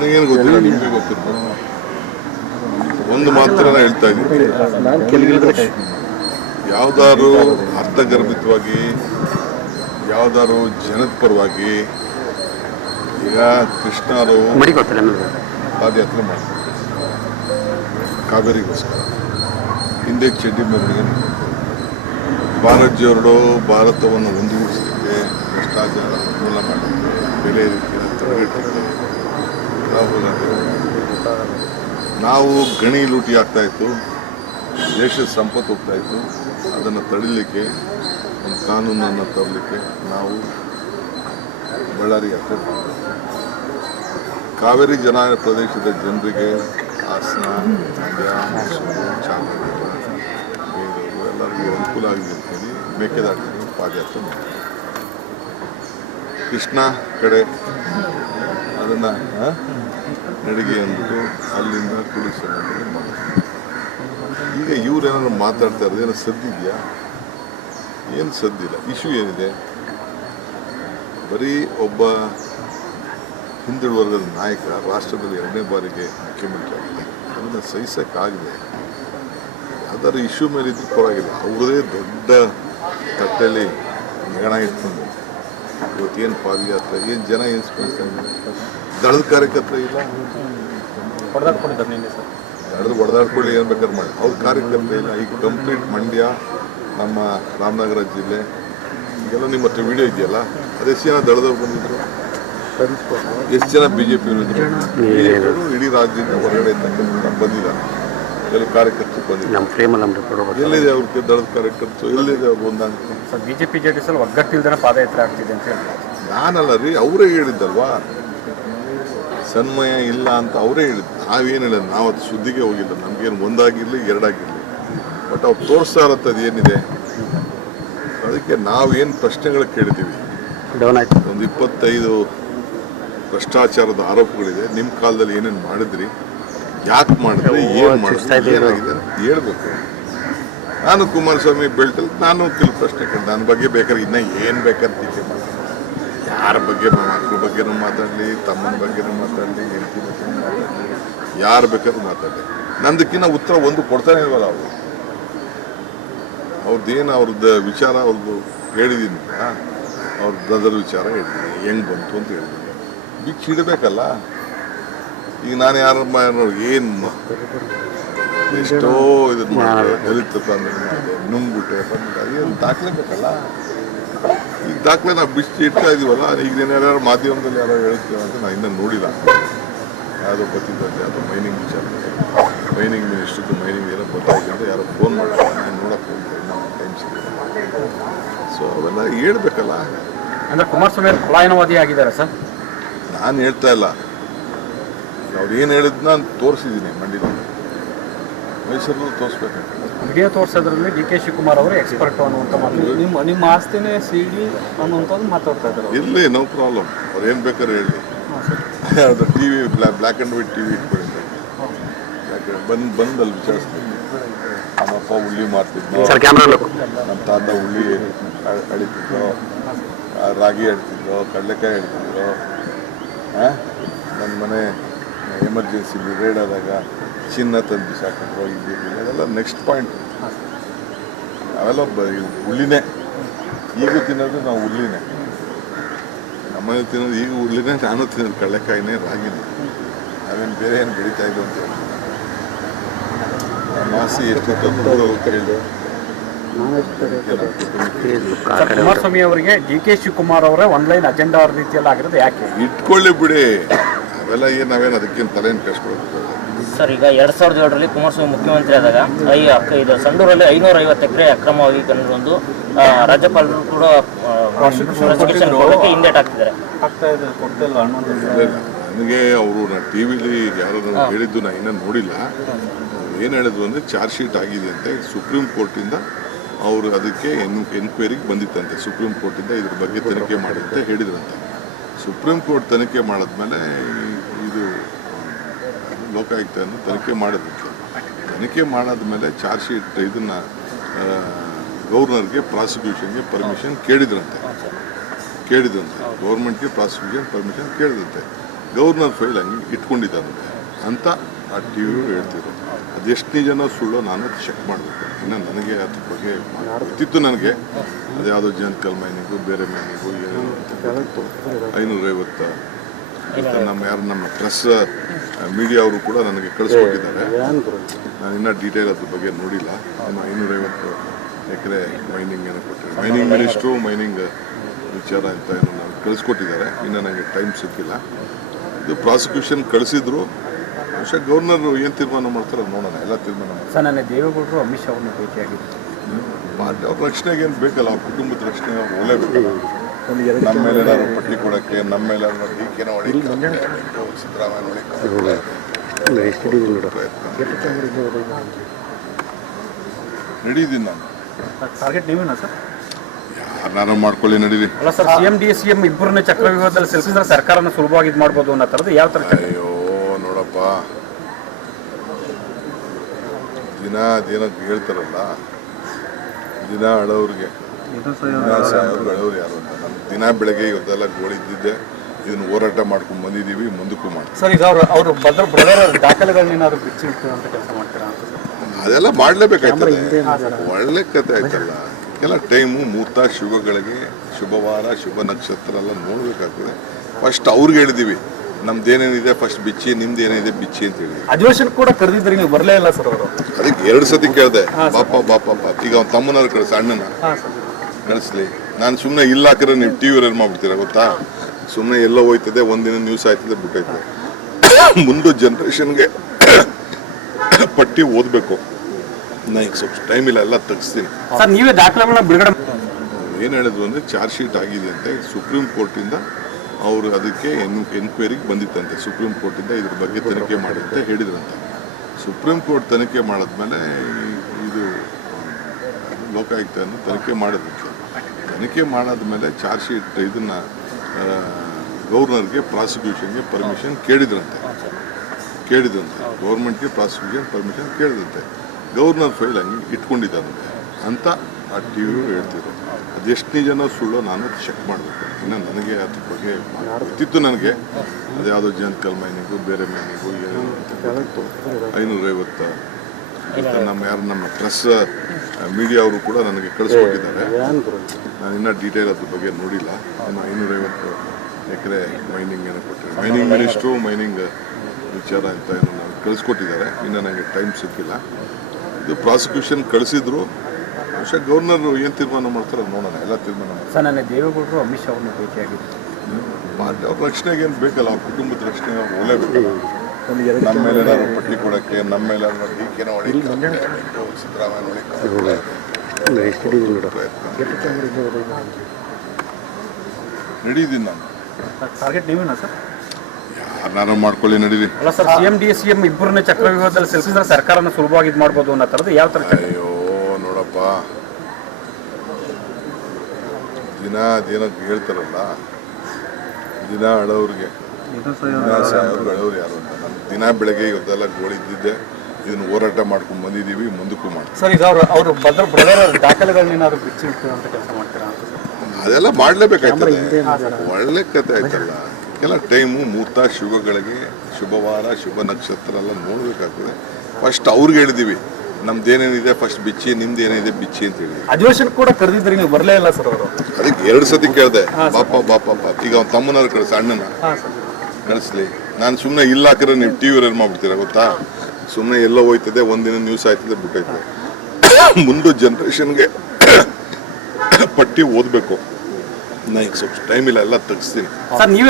ನನಗೇನು ಗೊತ್ತಿಲ್ಲ, ನಿಮಗೆ ಗೊತ್ತಿರ್ಬೋದು. ಒಂದು ಮಾತ್ರ ಹೇಳ್ತಾ ಇದ್ದೀನಿ, ಯಾವ್ದಾದ್ರು ಅರ್ಥಗರ್ಭಿತವಾಗಿ, ಯಾವ್ದಾದ್ರು ಜನದ ಪರವಾಗಿ ಈಗ ಕೃಷ್ಣರು ಪಾದಯಾತ್ರೆ ಮಾಡ್ತಾರೆ ಕಾವೇರಿಗೋಸ್ಕರ, ಹಿಂದೆ ಚಡ್ಡಿ ಮೆರವಣಿಗೆ ಭಾರತಜಿಯವರು ಭಾರತವನ್ನು ಒಂದುಗೂಡಿಸಲಿಕ್ಕೆ, ಭ್ರಷ್ಟಾಚಾರ ನಿರ್ಮೂಲ ಮಾಡಲಿಕ್ಕೆ, ಬೆಲೆ ರೀತಿಯನ್ನು ತಡೆಗಟ್ಟಲಿಕ್ಕೆ ರಾಹುಲ್ ಗಾಂಧಿ ನಾವು ಗಣಿ ಲೂಟಿ ಆಗ್ತಾಯಿತ್ತು, ದೇಶದ ಸಂಪತ್ತು ಹೋಗ್ತಾಯಿತ್ತು, ಅದನ್ನು ತಡಿಲಿಕ್ಕೆ ಒಂದು ಕಾನೂನನ್ನು ತರಲಿಕ್ಕೆ ನಾವು ಬಳ್ಳಾರಿ ಯಾತ್ರೆ ಮಾಡ್ತೀವಿ. ಕಾವೇರಿ ಜನಾಂಗ ಪ್ರದೇಶದ ಜನರಿಗೆ ಹಾಸನ, ಮಂಡ್ಯ, ಮೈಸೂರು, ಚಾಮರಾಜನಗರ, ಬೇಲೂರು ಎಲ್ಲರಿಗೂ ಅನುಕೂಲ ಆಗಿದೆ ಅಂತೇಳಿ ಮೇಕೆದಾಟಿಗೆ ಪಾದಯಾತ್ರೆ ಮಾಡ್ತೀವಿ. ಕೃಷ್ಣ ಕಡೆ ಅದನ್ನು ನಡಿಗೆ ಅಂದ್ಬಿಟ್ಟು ಅಲ್ಲಿಂದ ಕುಳಿಸೋಣ ಮಾಡ್ತೀವಿ. ಈಗ ಇವರೇನಾದ್ರು ಮಾತಾಡ್ತಾ ಇರೋದು ಏನೋ ಸದ್ದಿದೆಯಾ? ಏನು ಸದ್ದಿಲ್ಲ. ಇಶ್ಯೂ ಏನಿದೆ? ಬರೀ ಒಬ್ಬ ಹಿಂದುಳಿದ ವರ್ಗದ ನಾಯಕ ರಾಷ್ಟ್ರದಲ್ಲಿ 2ನೇ ಬಾರಿಗೆ ಮುಖ್ಯಮಂತ್ರಿ ಆಗಿದೆ, ಅದನ್ನು ಸಹಿಸೋಕ್ಕಾಗಿದೆ. ಯಾವ್ದಾದ್ರು ಇಶ್ಯೂ ಮೇಲೆ ಇದ್ರೂ ಪರವಾಗಿಲ್ಲ, ಅವ್ರದೇ ದೊಡ್ಡ ತಟ್ಟೆಯಲ್ಲಿ ಹೆಣ ಇಟ್ಕೊಂಡು ಇವತ್ತೇನು ಪಾದಯಾತ್ರೆ, ಏನು ಜನ ಏನು ಸ್ಪಂದಿಸ್ತಾರೆ, ದಳದ ಕಾರ್ಯಕರ್ತ ಇಲ್ಲ, ಹೊಡೆದಾಡ್ಕೊಳ್ಳಿ ಏನು ಬೇಕಾದ್ರೆ ಮಾಡಿ, ಅವ್ರ ಕಾರ್ಯಕರ್ತ ಇಲ್ಲ. ಈಗ ಕಂಪ್ಲೀಟ್ ಮಂಡ್ಯ, ನಮ್ಮ ರಾಮನಗರ ಜಿಲ್ಲೆ, ಈಗೆಲ್ಲ ನಿಮ್ಮ ಹತ್ರ ವಿಡಿಯೋ ಇದೆಯಲ್ಲ, ಅದೆಷ್ಟು ಜನ ದಳದವ್ರು ಬಂದಿದ್ರು, ಎಷ್ಟು ಜನ BJP ಇದ್ರು, ಇಡೀ ರಾಜ್ಯದಿಂದ ಹೊರಗಡೆ ಬಂದಿದ್ದಾರೆ, ಕೆಲವು ಕಾರ್ಯಕರ್ತರು ಬಂದಿದ್ದಾರೆ. ಎಲ್ಲಿದೆ ಅವ್ರಿಗೆ ದಳದ ಕಾರ್ಯಕರ್ತರು, ಎಲ್ಲಿದೆ ಅವ್ರು ಹೊಂದಾಣಿಕೆ? BJP JDS ಒಗ್ಗಟ್ಟಿಲ್ದೇ ಪಾದಯಾತ್ರೆ ಆಗ್ತಿದೆ ಅಂತ ಹೇಳಿ ನಾನಲ್ಲ ರೀ, ಅವರೇ ಹೇಳಿದ್ದಲ್ವಾ, ಸನ್ಮಯ ಇಲ್ಲ ಅಂತ ಅವರೇ ಹೇಳಿದ್ದು. ನಾವೇನು ಹೇಳಿದ್, ನಾವು ಅದು ಸುದ್ದಿಗೆ ಹೋಗಿಲ್ಲ, ನಮಗೇನು ಒಂದಾಗಿರಲಿ ಎರಡಾಗಿರಲಿ, ಬಟ್ ಅವ್ರು ತೋರಿಸ್ತಾ ಇರತ್ತದು ಏನಿದೆ. ಅದಕ್ಕೆ ನಾವೇನು ಪ್ರಶ್ನೆಗಳು ಕೇಳಿದ್ದೀವಿ, ಒಂದು 25 ಭ್ರಷ್ಟಾಚಾರದ ಆರೋಪಗಳಿದೆ, ನಿಮ್ಮ ಕಾಲದಲ್ಲಿ ಏನೇನು ಮಾಡಿದ್ರಿ, ಯಾಕೆ ಮಾಡಿದ್ರಿ, ಏನು ಮಾಡಿದ್ರಿ, ಏನಾಗಿದೆ ಹೇಳ್ಬೇಕು. ನಾನು ಕುಮಾರಸ್ವಾಮಿ ಬೆಲ್ಟಲ್ಲಿ ನಾನು ಕೆಲವು ಪ್ರಶ್ನೆ ಕೇಳಿ, ನನ್ನ ಬಗ್ಗೆ ಬೇಕಾದ್ರೆ ಇನ್ನೂ ಏನು ಬೇಕಾದ್ರೆ ಟೀಕೆ ಮಾಡಿ, ಯಾರ ಬಗ್ಗೆ, ಮಕ್ಕಳ ಬಗ್ಗೆನೂ ಮಾತಾಡಲಿ, ತಮ್ಮನ ಬಗ್ಗೆನೂ ಮಾತಾಡಲಿ, ಹೆಂಡತಿ ಬಗ್ಗೆನೂ ಮಾತಾಡಲಿ, ಯಾರು ಬೇಕಾದ್ರೂ ಮಾತಾಡಲಿ, ನಂದಕ್ಕಿಂತ ಉತ್ತರ ಒಂದು ಕೊಡ್ತಾನೆ ಇಲ್ವಲ್ಲ ಅವರು. ಅವ್ರದ್ದೇನು ಅವ್ರದ್ದು ವಿಚಾರ ಅವ್ರದ್ದು ಹೇಳಿದ್ದೀನಿ, ಅವ್ರ ಬ್ರದರ್ ವಿಚಾರ ಹೇಳಿದ್ದೀನಿ, ಹೆಂಗೆ ಬಂತು ಅಂತ ಹೇಳಿದ್ದೀನಿ. ಬಿಚ್ಚಿ ಇಡಬೇಕಲ್ಲ. ಈಗ ನಾನು ಯಾರು ಏನು ಎಷ್ಟೋ ಇದನ್ನು ಮಾಡಿದೆ, ದಲಿತ ತಂದೆ ಮಾಡಿದೆ, ನುಂಗ್ಬಿಟ್ಟೆ ಬಂದ್ಬಿಟ್ಟೆ, ಏನು ದಾಖಲೆ ಬೇಕಲ್ಲ. ಈಗ ದಾಖಲೆ ನಾವು ಬಿಚ್ಚಿ ಇಡ್ತಾ ಇದೀವಲ್ಲ. ಈಗ ಯಾರು ಮಾಧ್ಯಮದಲ್ಲಿ ಯಾರೋ ಹೇಳ್ತೀವಿ ಅಂತ ನಾನು ಇನ್ನೂ ನೋಡಿಲ್ಲ. ಯಾವುದೋ ಗೊತ್ತಿದ್ದಂತೆ ಯಾವುದೋ ಮೈನಿಂಗ್ ವಿಚಾರ, ಮೈನಿಂಗ್ ಮಿನಿಸ್ಟ್ರಿಗೆ ಮೈನಿಂಗ್ ಏನೋ ಗೊತ್ತಾಗಿದೆ ಅಂತ ಯಾರೋ ಫೋನ್ ಮಾಡ್ತಾರೆ, ನಾನು ನೋಡೋಕ್ಕೆ ಹೋಗ್ತೀನಿ, ಟೈಮ್ ಸಿಗುತ್ತೆ. ಸೊ ಅವೆಲ್ಲ ಹೇಳ್ಬೇಕಲ್ಲ. ಅಂದರೆ ಕುಮಾರಸ್ವಾಮಿ ಪಲಾಯನವಾದಿ ಆಗಿದ್ದಾರೆ ಸರ್? ನಾನು ಹೇಳ್ತಾ ಇಲ್ಲ, ಅವ್ರು ಏನು ಹೇಳಿದ್ನ ನಾನು ತೋರಿಸಿದ್ದೀನಿ ಮಂಡ್ಯದಲ್ಲಿ, ಮೈಸೂರಲ್ಲಿ ತೋರಿಸ್ಬೇಕಂತ. ವಿಡಿಯೋ ತೋರಿಸೋದ್ರಲ್ಲಿ DK ಶಿವಕುಮಾರ್ ಅವರು ಎಕ್ಸ್ಪರ್ಟ್ ಅನ್ನುವಂಥ ಮಾತು, ನಿಮ್ಮ ಆಸ್ತಿನೇ CD ಅನ್ನುವಂಥದ್ದು ಮಾತಾಡ್ತಾ ಇದ್ದಾರೆ. ಇರಲಿ, ನೋ ಪ್ರಾಬ್ಲಮ್, ಅವ್ರು ಏನು ಬೇಕಾದ್ರೆ ಹೇಳಿ. ಅದು TV black and white TV ಇಟ್ಕೊಳ್ಳಿ, ಬಂದಲ್ಲಿ ವಿಚಾರಿಸ್ತೀನಿ. ನಮ್ಮಪ್ಪ ಉಳ್ಳಿ ಮಾಡ್ತಿದ್ನೋ, ನಮ್ಮ ತಾತ ಉಳ್ಳಿ ಅಳಿತಿದ್ರು, ರಾಗಿ ಅಳ್ತಿದ್ರು, ಕಡಲೆಕಾಯಿ ಅಳ್ತಿದ್ರು, ನನ್ನ ಮನೆ ಎಮರ್ಜೆನ್ಸಿಲಿ ರೇಡ್ ಆದಾಗ ಚಿನ್ನ ತಂದು ಬಿಸಾಕಿದ್ರು, ಇದ್ದಿರಲಿಲ್ಲ. ಅದೆಲ್ಲ ನೆಕ್ಸ್ಟ್ ಪಾಯಿಂಟ್. ಅವೆಲ್ಲ ಉಳ್ಳಿನೇ, ಈಗೂ ತಿನ್ನೋದು ನಾವು ಉಳ್ಳಿನೇ, ನಮ್ಮನೆ ತಿನ್ನೋದು ಈಗ ಉಳ್ಳಿನೇ, ನಾನು ತಿನ್ನೋದು ಕಡಲೆಕಾಯಿನೇ, ರಾಗಿನೇ. ಅವೇನು ಬೇರೆ ಏನು ಬೆಳೀತಾ ಇದ್ದು ಅಂತ ಹೇಳಿ ಮಾಸಿ ಎಷ್ಟು ತಂದು ಕೇಳಿ. ಕುಮಾರಸ್ವಾಮಿ ಅವರಿಗೆ DK ಶಿವಕುಮಾರ್ ಅವರ ಆನ್ಲೈನ್ ಅಜೆಂಡಾ ರೀತಿಯಲ್ಲಿ ಆಗಿರೋದು ಯಾಕೆ? ಇಟ್ಕೊಳ್ಳಿ ಬಿಡಿ, ಅವೆಲ್ಲ ಏನು ನಾವೇನು ಅದಕ್ಕೇನು ತಲೆಯನ್ನು ಕೆಡಿಸ್ಕೊಳ್ಬೇಕು ಸರ್. ಈಗ 2007ರಲ್ಲಿ ಕುಮಾರಸ್ವಾಮಿ ಮುಖ್ಯಮಂತ್ರಿ ಆದಾಗ ಇದು ಸಂಡೂರಲ್ಲಿ 550 ಎಕರೆ ಅಕ್ರಮವಾಗಿ ಕಂಡು ರಾಜ್ಯಪಾಲರು ಕೂಡ ಪ್ರಾಸಿಕ್ಯೂಷನ್ ಕೊಡೋಕ್ಕೆ ಹಿಂದೇಟ್ ಆಗ್ತಿದ್ದಾರೆ. ನನಗೆ ಅವರು TV ಯಾರೋ ಹೇಳಿದ್ದು ನಾನು ಇನ್ನೂ ನೋಡಿಲ್ಲ. ಏನು ಹೇಳಿದ್ರು ಅಂದರೆ ಚಾರ್ಜ್ ಶೀಟ್ ಆಗಿದೆ ಅಂತೆ, ಸುಪ್ರೀಂ ಕೋರ್ಟಿಂದ ಅವರು ಅದಕ್ಕೆ ಎನ್ಕ್ವೈರಿಗೆ ಬಂದಿತ್ತಂತೆ. ಸುಪ್ರೀಂ ಕೋರ್ಟಿಂದ ಇದ್ರ ಬಗ್ಗೆ ತನಿಖೆ ಮಾಡಿ ಅಂತ ಹೇಳಿದ್ರಂತೆ. ಸುಪ್ರೀಂ ಕೋರ್ಟ್ ತನಿಖೆ ಮಾಡಿದ್ಮೇಲೆ ಇದು ಲೋಕಾಯುಕ್ತವನ್ನು ತನಿಖೆ ಮಾಡಿದಂತೆ. ತನಿಖೆ ಮಾಡಾದ್ಮೇಲೆ ಚಾರ್ಜ್ ಶೀಟ್ ಇದನ್ನು ಗವರ್ನರ್ಗೆ ಪ್ರಾಸಿಕ್ಯೂಷನ್ಗೆ ಪರ್ಮಿಷನ್ ಕೇಳಿದ್ರಂತೆ. ಗೌರ್ಮೆಂಟ್ಗೆ ಪ್ರಾಸಿಕ್ಯೂಷನ್ ಪರ್ಮಿಷನ್ ಕೇಳಿದಂತೆ. ಗವರ್ನರ್ ಫೈಲ್ ಹಂಗೆ ಇಟ್ಕೊಂಡಿದ್ದಾನೆ ಅಂತ ಆ ಟಿ ವಿ ಹೇಳ್ತಿದ್ರು. ಅದೆಷ್ಟು ನಿಜನೋ ಸುಳ್ಳೋ ನಾನು ಚೆಕ್ ಮಾಡಬೇಕು. ಇನ್ನು ನನಗೆ ಅದ್ರ ಬಗ್ಗೆ ಗೊತ್ತಿತ್ತು. ನನಗೆ ಅದ್ಯಾವುದೋ ಜಂಕಲ್ ಮೈನಿಂಗು ಬೇರೆ ಮೈನಿಂಗು 550 ನಮ್ಮ ಪ್ರೆಸ್ ಮೀಡಿಯಾ ಅವರು ಕೂಡ ನನಗೆ ಕಳಿಸ್ಕೊಟ್ಟಿದ್ದಾರೆ. ನಾನು ಇನ್ನೂ ಡೀಟೇಲ್ ಅದ್ರ ಬಗ್ಗೆ ನೋಡಿಲ್ಲ. ಇನ್ನು 550 ಎಕರೆ ಮೈನಿಂಗ್ ಏನೋ ಕೊಟ್ಟಿದ್ದಾರೆ. ಮೈನಿಂಗ್ ಮಿನಿಸ್ಟ್ರು ಮೈನಿಂಗ್ ವಿಚಾರ ಅಂತ ಏನೋ ನನಗೆ ಕಳಿಸ್ಕೊಟ್ಟಿದ್ದಾರೆ. ಇನ್ನು ನನಗೆ ಟೈಮ್ ಸಿಕ್ಕಿಲ್ಲ. ಇದು ಪ್ರಾಸಿಕ್ಯೂಷನ್ ಕಳಿಸಿದ್ರು. ಬಹುಶಃ ಗವರ್ನರ್ ಏನು ತೀರ್ಮಾನ ಮಾಡ್ತಾರೋ ನೋಡೋಣ. ಎಲ್ಲ ತೀರ್ಮಾನ ಮಾಡ್ತಾರೆ. ಸರ್ ನನ್ನ ದೇವೇಗೌಡರು ಅಮಿತ್ ಶಾ ಅವ್ರನ್ನ ಭೇಟಿಯಾಗಿದ್ದರು. ಅವ್ರ ರಕ್ಷಣೆಗೆ ಏನು ಬೇಕಲ್ಲ, ಅವ್ರ ಕುಟುಂಬದ ರಕ್ಷಣೆ ಅವ್ರು ಒಳ್ಳೇಬೇಕಲ್ಲ. ನಮ್ಮ ಮೇಲೆ ಏನಾದ್ರು ಪಟ್ಟಿ ಕೊಡೋಕ್ಕೆ, ನಮ್ಮ ಮೇಲೆ ಟೀಕೆನ ಹೊಡಿಕ್ಕೆ, ಸಿದ್ದರಾಮಯ್ಯ ನಡೀತೀನಿ ನಾನು. Target ನೀವೇನಾ sir? ಯಾರನ್ನಾರು ಮಾಡ್ಕೊಳ್ಳಿ, ನಡೀರಿ. ಅಲ್ಲ ಸರ್, CM ಇಬ್ಬರನ್ನ ಚಕ್ರವ್ಯೂಹದಲ್ಲಿ ಸಿಲುಕಿದ್ರೆ ಸರ್ಕಾರನ ಸುಲಭವಾಗಿ ಇದು ಮಾಡ್ಬೋದು ಅನ್ನೋ ಥರದ್ದು ಯಾವ ಥರ? ಅಯ್ಯೋ ನೋಡಪ್ಪ, ದಿನ ಅದೇನೋ ಹೇಳ್ತಾರಲ್ಲ, ದಿನ ಅಳವ್ರಿಗೆ ಅಳವ್ರು ಯಾರು ಅಂತ. ನಮ್ಮ ದಿನ ಬೆಳಗ್ಗೆ ಇವತ್ತೆಲ್ಲ ಗೋಳಿದ್ದಿದ್ದೆ, ಇದನ್ನು ಹೋರಾಟ ಮಾಡ್ಕೊಂಡು ಬಂದಿದ್ದೀವಿ, ಮುಂದಕ್ಕೂ ಮಾಡ್ತೀವಿ. ಸರ್, ಈಗ ಅವರು ಬ್ರದರ್ ದಾಖಲೆಗಳನ್ನೇನಾದ್ರು ಬಿಚ್ಚಿಟ್ಟು ಅಂತ ಕೆಲಸ ಮಾಡ್ತೀರಾ ಅಂತ ಸರ್? ಅದೆಲ್ಲ ಮಾಡಲೇಬೇಕಾಯ್ತದೆ. ಒಳ್ಳೆ ಕತೆ ಆಯ್ತಲ್ಲ. ಕೆಲ ಟೈಮು ಮುಹೂರ್ತ ಶುಭಗಳಿಗೆ, ಶುಭವಾರ ಶುಭ ನಕ್ಷತ್ರ ಎಲ್ಲ ನೋಡ್ಬೇಕಾಗ್ತದೆ. ಫಸ್ಟ್ ಅವ್ರಿಗೆ ಹೇಳಿದೀವಿ, ನಮ್ದೇನೇನಿದೆ ಫಸ್ಟ್ ಬಿಚ್ಚಿ, ನಿಮ್ದು ಏನಿದೆ ಬಿಚ್ಚಿ ಅಂತ ಹೇಳಿ. ಅಧಿವೇಶನ ಕೂಡ ಕರೆದಿದ್ರಿ, ನೀವು ಬರಲೇ ಇಲ್ಲ ಸರ್ ಅವರು. ಅದಕ್ಕೆ 2 ಸತಿ ಕೇಳಿದೆ, ಬಾಪ ಈಗ ಅವ್ನ ತಮ್ಮನವ್ರು ಕಳಿಸ, ಅಣ್ಣನ ಕಳಿಸ್ಲಿ. ನಾನು ಸುಮ್ಮನೆ ಇಲ್ಲ ಹಾಕಿದ್ರೆ ನೀವು ಟಿ ವಿಯಲ್ಲಿ ಮಾಡ್ಬಿಡ್ತೀರಾ ಗೊತ್ತಾ. ಸುಮ್ಮನೆ ಎಲ್ಲೋ ಹೋಯ್ತದೆ, ಒಂದಿನ ನ್ಯೂಸ್ ಆಯ್ತದೆ, ಬಿಟ್ಟೈತೆ. ಮುಂದೆ ಜನ್ರೇಷನ್ಗೆ ಪಟ್ಟಿ ಓದಬೇಕು. ನಾ ಈಗ ಸ್ವಲ್ಪ ಟೈಮ್ ಇಲ್ಲ, ಎಲ್ಲ ತೆಗಿಸ್ತೀನಿ. ಸರ್, ನೀವೇ ದಾಖಲೆಗಳನ್ನ ಬಿಡುಗಡೆ ಏನು ಹೇಳಿದ್ರು ಅಂದರೆ ಚಾರ್ಜ್ ಶೀಟ್ ಆಗಿದೆ ಅಂತ. ಸುಪ್ರೀಂ ಕೋರ್ಟಿಂದ ಅವರು ಅದಕ್ಕೆ ಎನ್ಕ್ವೈರಿಗೆ ಬಂದಿತ್ತಂತೆ. ಸುಪ್ರೀಂ ಕೋರ್ಟಿಂದ ಇದ್ರ ಬಗ್ಗೆ ತನಿಖೆ ಮಾಡಿ ಅಂತ ಹೇಳಿದ್ರಂತೆ. ಸುಪ್ರೀಂ ಕೋರ್ಟ್ ತನಿಖೆ ಮಾಡಿದ್ಮೇಲೆ ಇದು ಲೋಕಾಯುಕ್ತವನ್ನು ತನಿಖೆ ಮಾಡಿದಂತೆ. ತನಿಖೆ ಮಾಡಾದ್ಮೇಲೆ ಚಾರ್ಜ್ ಶೀಟ್ ಇದನ್ನು ಗವರ್ನರ್ಗೆ ಪ್ರಾಸಿಕ್ಯೂಷನ್ಗೆ ಪರ್ಮಿಷನ್ ಕೇಳಿದ್ರಂತೆ. ಗೌರ್ಮೆಂಟ್ಗೆ ಪ್ರಾಸಿಕ್ಯೂಷನ್ ಪರ್ಮಿಷನ್ ಕೇಳಿದಂತೆ. ಗವರ್ನರ್ ಫೈಲ್ ಹಂಗೆ ಇಟ್ಕೊಂಡಿದ್ದಾನಂತೆ ಅಂತ ಆ ಟಿ ವಿ ಹೇಳ್ತಿದ್ರು. ಅದೆಷ್ಟು ನಿಜನೋ ಸುಳ್ಳೋ ನಾನು ಚೆಕ್ ಮಾಡಬೇಕು. ಇನ್ನು ನನಗೆ ಅದ್ರ ಬಗ್ಗೆ ಗೊತ್ತಿತ್ತು. ನನಗೆ ಅದ್ಯಾವುದೋ ಜಂಕಲ್ ಮೈನಿಂಗು ಬೇರೆ ಮೈನಿಂಗು 550 ನಮ್ಮ ಪ್ರೆಸ್ ಮೀಡಿಯಾ ಅವರು ಕೂಡ ನನಗೆ ಕಳಿಸ್ಕೊಟ್ಟಿದ್ದಾರೆ. ನಾನು ಇನ್ನೂ ಡೀಟೇಲ್ ಅದ್ರ ಬಗ್ಗೆ ನೋಡಿಲ್ಲ. ಇನ್ನು 550 ಎಕರೆ ಮೈನಿಂಗ್ ಏನೋ ಕೊಟ್ಟಿದ್ದಾರೆ. ಮೈನಿಂಗ್ ಮಿನಿಸ್ಟ್ರು ಮೈನಿಂಗ್ ವಿಚಾರ ಅಂತ ಏನೋ ನನಗೆ ಕಳಿಸ್ಕೊಟ್ಟಿದ್ದಾರೆ. ಇನ್ನು ನನಗೆ ಟೈಮ್ ಸಿಕ್ಕಿಲ್ಲ. ಇದು ಪ್ರಾಸಿಕ್ಯೂಷನ್ ಕಳಿಸಿದ್ರು. ಬಹುಶಃ ಗವರ್ನರ್ ಏನು ತೀರ್ಮಾನ ಮಾಡ್ತಾರೋ ನೋಡೋಣ. ಎಲ್ಲ ತೀರ್ಮಾನ ಮಾಡ್ತಾರೆ. ಸರ್, ನನ್ನ ದೇವೇಗೌಡರು ಅಮಿತ್ ಶಾ ಅವ್ರನ್ನ ಭೇಟಿಯಾಗಿದ್ದರು. ಅವ್ರ ರಕ್ಷಣೆಗೆ ಏನು ಬೇಕಲ್ಲ, ಅವ್ರ ಕುಟುಂಬದ ರಕ್ಷಣೆ ಅವ್ರು ಒಳ್ಳೇಬೇಕಲ್ಲ. ನಮ್ಮ ಮೇಲೆ ಏನಾದ್ರು ಪಟ್ಟಿ ಕೊಡೋಕ್ಕೆ, ನಮ್ಮ ಮೇಲೆ ಟೀಕೆನ ಹೊಡಿಕ್ಕೆ, ಸಿದ್ದರಾಮಯ್ಯ ನಡೀತೀನಿ ನಾನು. Target ನೀವೇನಾ sir? ಯಾರನ್ನಾರು ಮಾಡ್ಕೊಳ್ಳಿ, ನಡೀರಿ. ಅಲ್ಲ ಸರ್, CM ಇಬ್ಬರನ್ನ ಚಕ್ರವ್ಯೂಹದಲ್ಲಿ ಸಿಲುಕಿದ್ರೆ ಸರ್ಕಾರನ ಸುಲಭವಾಗಿ ಇದು ಮಾಡ್ಬೋದು ಅನ್ನೋ ಥರದ್ದು ಯಾವ ಥರ? ಅಯ್ಯೋ ನೋಡಪ್ಪ, ದಿನ ಅದೇನೋ ಹೇಳ್ತಾರಲ್ಲ, ದಿನ ಅಳವ್ರಿಗೆ ಅಳವ್ರು ಯಾರು ಅಂತ. ನಮ್ಮ ದಿನ ಬೆಳಗ್ಗೆ ಇವತ್ತೆಲ್ಲ ಗೋಳಿದ್ದಿದ್ದೆ, ಇದನ್ನು ಹೋರಾಟ ಮಾಡ್ಕೊಂಡು ಬಂದಿದ್ದೀವಿ, ಮುಂದಕ್ಕೂ ಮಾಡ್ತೀವಿ. ಸರ್, ಈಗ ಅವರು ಬ್ರದರ್ ದಾಖಲೆಗಳನ್ನೇನಾದ್ರು ಬಿಚ್ಚಿಟ್ಟು ಅಂತ ಕೆಲಸ ಮಾಡ್ತೀರಾ ಅಂತ ಸರ್? ಅದೆಲ್ಲ ಮಾಡಲೇಬೇಕಾಯ್ತದೆ. ಒಳ್ಳೆ ಕತೆ ಆಯ್ತಲ್ಲ. ಕೆಲ ಟೈಮು ಮುಹೂರ್ತ ಶುಭಗಳಿಗೆ, ಶುಭವಾರ ಶುಭ ನಕ್ಷತ್ರ ಎಲ್ಲ ನೋಡ್ಬೇಕಾಗ್ತದೆ. ಫಸ್ಟ್ ಅವ್ರಿಗೆ ಹೇಳಿದೀವಿ, ನಮ್ದೇನೇನಿದೆ ಫಸ್ಟ್ ಬಿಚ್ಚಿ, ನಿಮ್ದು ಏನಿದೆ ಬಿಚ್ಚಿ ಅಂತ ಹೇಳಿ. ಅಧಿವೇಶನ ಕೂಡ ಕರೆದಿದ್ರಿ, ನೀವು ಬರಲೇ ಇಲ್ಲ ಸರ್ ಅವರು. ಅದಕ್ಕೆ 2 ಸತಿ ಕೇಳಿದೆ, ಬಾಪ ಈಗ ಅವ್ನ ತಮ್ಮನವ್ರು ಕಳಿಸ, ಅಣ್ಣನ ಕಳಿಸ್ಲಿ. ನಾನು ಸುಮ್ಮನೆ ಇಲ್ಲ ಹಾಕಿದ್ರೆ ನೀವು ಟಿ ವಿಯಲ್ಲಿ ಮಾಡ್ಬಿಡ್ತೀರಾ ಗೊತ್ತಾ. ಸುಮ್ಮನೆ ಎಲ್ಲೋ ಹೋಯ್ತದೆ, ಒಂದಿನ ನ್ಯೂಸ್ ಆಯ್ತದೆ, ಬಿಟ್ಟೈತೆ. ಮುಂದೆ ಜನ್ರೇಷನ್ಗೆ ಪಟ್ಟಿ ಓದಬೇಕು. ನಾ ಈಗ ಸ್ವಲ್ಪ ಟೈಮ್ ಇಲ್ಲ, ಎಲ್ಲ ತೆಗಿಸ್ತೀನಿ. ಸರ್, ನೀವೇ